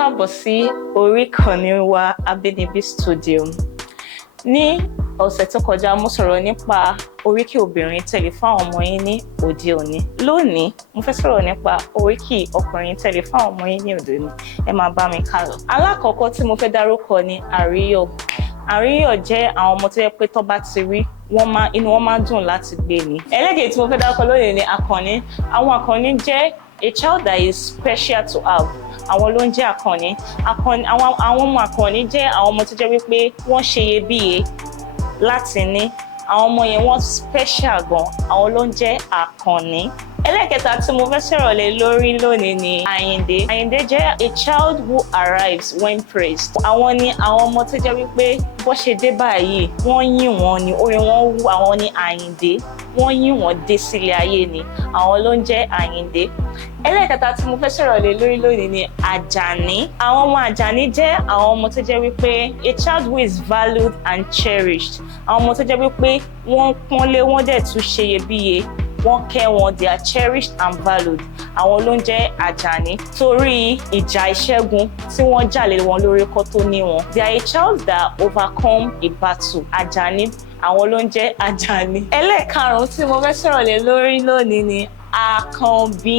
káàbọ̀ sí orí ìkànnì wa Abinibi Studio. Ní ọ̀sẹ̀ tó kọjá mo sọ̀rọ̀ nípa oríkì obìnrin tẹ̀lé fún àwọn ọmọ yín ní òde òní. Lónìí mo fẹ́ sọ̀rọ̀ nípa oríkì ọkùnrin tẹ̀lé fún àwọn ọmọ yín ní òde òní. Ẹ máa bá mi kálọ. Alákọ̀ọ́kọ́ tí mo fẹ́ dárúkọ ni àríyọ̀. Àríyọ̀ jẹ́ àwọn ọmọ tó yẹ pé tó bá ti rí inú wọn máa dùn láti gbé ni. Ẹlẹ́gẹ̀ẹ́ tí mo fẹ́ dárúkọ lónìí ni àkànní. Àwọn àkànní jẹ́ a child that is special to have. Àwọn ló ń jẹ́ àkànní. Àwọn ọmọ àkànní jẹ́ àwọn ọmọ tó jẹ́ wípé wọ́n ṣe iyebíye láti ní. Àwọn ọmọ yẹn wọ́n special gan. Àwọn ló ń jẹ́ àkànní. Ẹlẹ́kẹta tí mo fẹ́ sọ̀rọ̀ lé lórí lónìí ni Àyìndé. Àyìndé jẹ́ a child who arrives when praised. Àwọn ni àwọn ọmọ tó jẹ́ wípé bó ṣe dé báyìí wọ́n yìn wọ́n ni, orí wọn wú. Àwọn ni Àyìndé. Wọ́n yìn wọ́n dé sílé ayé ni. Àwọn ló ń jẹ́ Àyìndé. Ẹlẹ́kẹta tí mo fẹ́ sọ̀rọ̀ lé lórí lónìí ni Àjàní. Àwọn ọmọ Àjàní jẹ́ àwọn ọmọ tó jẹ́ wípé a child who is valued and cherished. Àwọn ọmọ tó jẹ́ wípé wọ́n pọ́nlé, wọ́n dẹ̀ tún ṣe iyebíye. Wọ́n kẹ́ wọn, they are cherished and valued. Àwọn ló ń jẹ́ Àjàní. Torí ìjà ìṣẹ́gun tí wọ́n jà lé wọn lórí kó tó ní wọn. They are a child that overcome a battle. Àjàní. Àwọn ló ń jẹ́ Àjàní. Ẹlẹ́karùn-ún tí mo fẹ́ sọ̀rọ̀ lé lórí lónìí ni Àkànbí.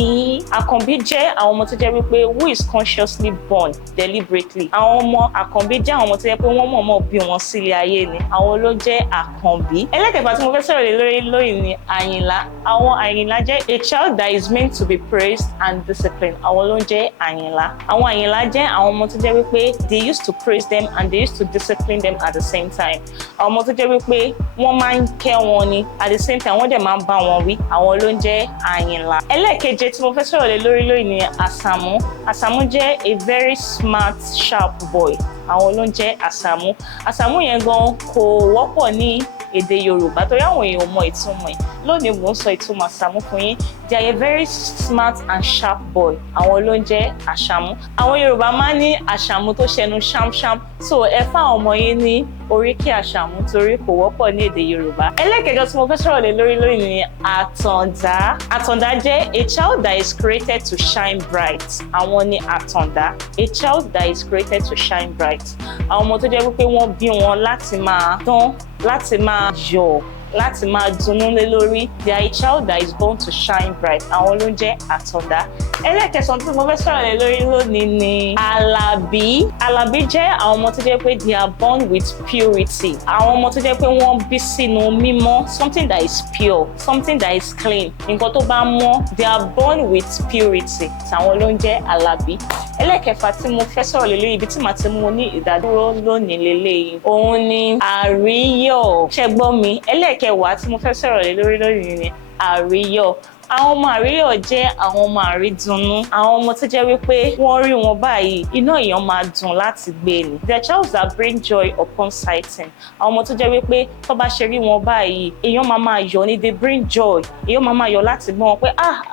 Àkànbí jẹ́ àwọn ọmọ tó jẹ́ wípé who is consciously born deliberately. Àwọn ọmọ Àkànbí jẹ́ àwọn ọmọ tó jẹ́ pé wọ́n mọ̀ọ́mọ̀ bí wọn sílé ayé ni. Àwọn ló jẹ́ Àkànbí. Ẹlẹ́kẹ̀fà tí mo fẹ́ sọ̀rọ̀ lé lórí lónìí ni Àyìnlá. Àwọn Àyìnlá jẹ́ a child that is meant to be praised and disciplined. Àwọn ló ń jẹ́ Àyìnlá. Àwọn Àyìnlá jẹ́ àwọn ọmọ tó jẹ́ wípé they used to praise them and they used to discipline them at the same time. Àwọn ọmọ tó jẹ́ wípé wọ́n máa ń kẹ́ wọn ni at the same time wọ́n dẹ̀ máa ń bá wọn wí. Àwọn ló ń jẹ́ Àyìnlá. Ẹlẹ́keje tí mo fẹ́ sọ̀rọ̀ lé lórí lónìí ni Àsàmú. Àsàmú jẹ́ a very smart, sharp boy. Àwọn ló ń jẹ́ Àsàmú. Àsàmú yẹn gan kò wọ́pọ̀ ní èdè Yorùbá torí àwọn èèyàn mọ ìtumọ̀ ẹ̀. Lónìí mò ń sọ ìtumọ̀ Àsàmú fún yín. They are a very smart and sharp boy. Àwọn ló ń jẹ́ Àsàmú. Àwọn Yorùbá máa ń ní Àsàmú tó ṣẹnu ṣámṣám. So ẹ fáwọn ọmọ yín ní oríkì Àsàmú torí kò wọ́pọ̀ ní èdè Yorùbá. Ẹlẹ́kẹjọ tí mo fẹ́ sọ̀rọ̀ lé lórí lónìí ni Àtàndá. Àtàndá jẹ́ a child that is created to shine bright. Àwọn ni Àtàndá. A child that is created to shine bright. Àwọn ọmọ tó jẹ́ wípé wọ́n bí wọn láti máa dán, láti máa yọ̀, láti máa dunnú lé lórí. They are a child that is born to shine bright. Àwọn ló ń jẹ́ Àtàndá. Ẹlẹ́kẹsàn tí mo fẹ́ sọ̀rọ̀ lé lórí lónìí ni Àlàbí. Àlàbí jẹ́ àwọn ọmọ tó jẹ́ pé they are born with purity. Àwọn ọmọ tó jẹ́ pé wọ́n bí sínú mímọ́, something that is pure, something that is clean. Nǹkan tó bá mọ́, they are born with purity. Àwọn ló ń jẹ́ Àlàbí. Ẹlẹ́kẹfà tí mo fẹ́ sọ̀rọ̀ lé lórí ibi tí màá ti mú ní ìdádúró lónìí lélẹ́yìí. Òun ni Àríyọ̀. Ṣé gbọ́ mi? Ẹlẹ́kẹwàá tí mo fẹ́ sọ̀rọ̀ lé lórí lónìí ni Àríyọ̀. Àwọn ọmọ Àríyọ̀ jẹ́ àwọn ọmọ àrídùnnú. Àwọn ọmọ tó jẹ́ wípé wọ́n rí wọn báyìí, inú èèyàn máa dùn láti gbé ni. They are childs that bring joy upon sighting. Àwọn ọmọ tó jẹ́ wípé tó bá ṣe rí wọn báyìí, èèyàn máa yọ̀ ni, they bring joy. Èèyàn máa yọ̀ láti gbọ́ wọn pé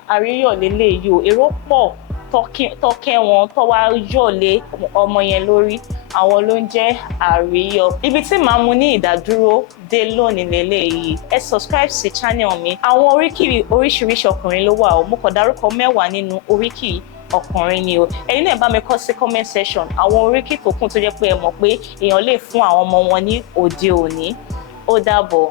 Àríyọ̀ lélẹ́yìí o, èrò pọ̀ tọ́kẹ́ wọn tó wá yọ̀ lé ọmọ yẹn lórí. Àwọn ló ń jẹ́ Àríyọ̀. Ibi tí màá mú ní ìdádúró dé lónìí lélẹ́yìí. Ẹ subscribe sí channel mi. Àwọn oríkì oríṣiríṣi ọkùnrin ló wà o. Mo kàn dárúkọ 10 nínú oríkì ọkùnrin ni o. Ẹ̀yin náà bá mi kọ sí comment section àwọn oríkì tó kún tó jẹ́ pé ẹ mọ̀ pé èèyàn lè fún àwọn ọmọ wọn ní òde òní. Ó dàbọ̀.